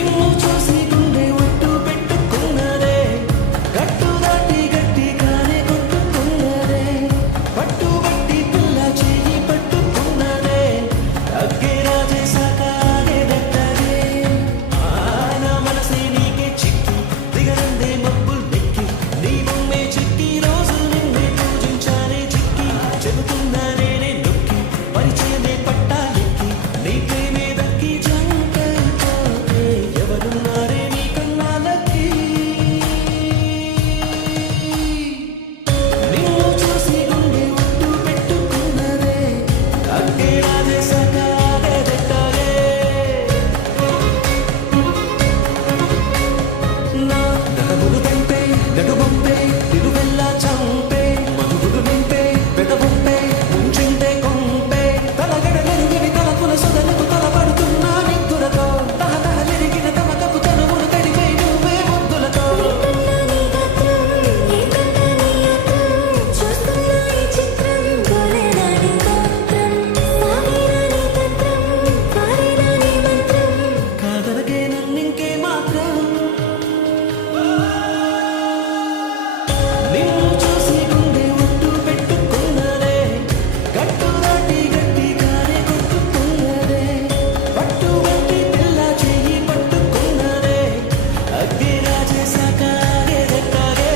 నిన్ను చూసి గుండె ఒట్టు పెట్టుకున్నదే గట్టు దాటి గట్టిగానే కొట్టుకున్నదే పట్టుబట్టి పిల్ల చెయ్యి పట్టుకున్నదే అగ్గే రాజేశాక ఆగేదట్టదే నా మనసే నీకే చిక్కి దిగరందే మబ్బుల్ నెక్కి నీ బొమ్మే చిక్కి రోజు నిన్నే పూజించానే చిక్కి చెబుతున్నా నేనే నొక్కి పరిచయమే పట్టాలెక్కి నీ ప్రేమే దక్కి జంటైపోతే ఎవరున్నారే నీ కన్నాలకి నిన్ను చూసి గుండె ఒట్టు పెట్టుకున్నదే అగ్గే రాజేశాక ఆగేదట్టదే నా నడుములు తంపే నడుమంపే నిలువెల్లా చంపే మనుగుడు నింపే పెదవంపే ముంచిందే కొంపే తలగడలెరుగని తలపుల సొదలకు తలపడుతున్నా నిద్దులతో తహతహలెరిగిన తమకపు తనువును తడిపే నువ్వే ముద్దులతో కాదనకే నన్నింకే మాత్రం నిన్ను చూసి గుండె ఒట్టు పెట్టుకున్నదే గట్టు దాటి గట్టిగానే కొట్టుకున్నదే పట్టుబట్టి పిల్ల చెయ్యి పట్టుకున్నదే అగ్గి రాజేశాక ఆగేదట్టదే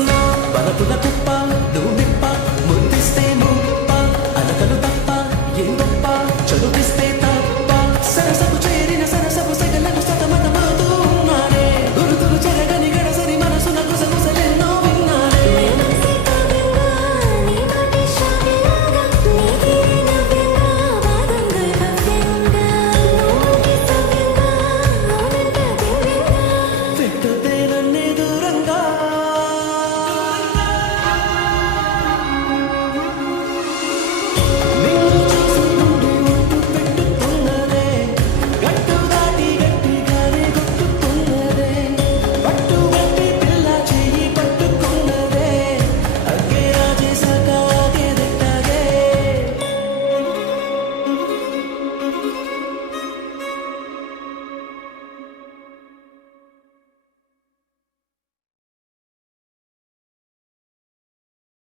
నా బలపుల కుప్ప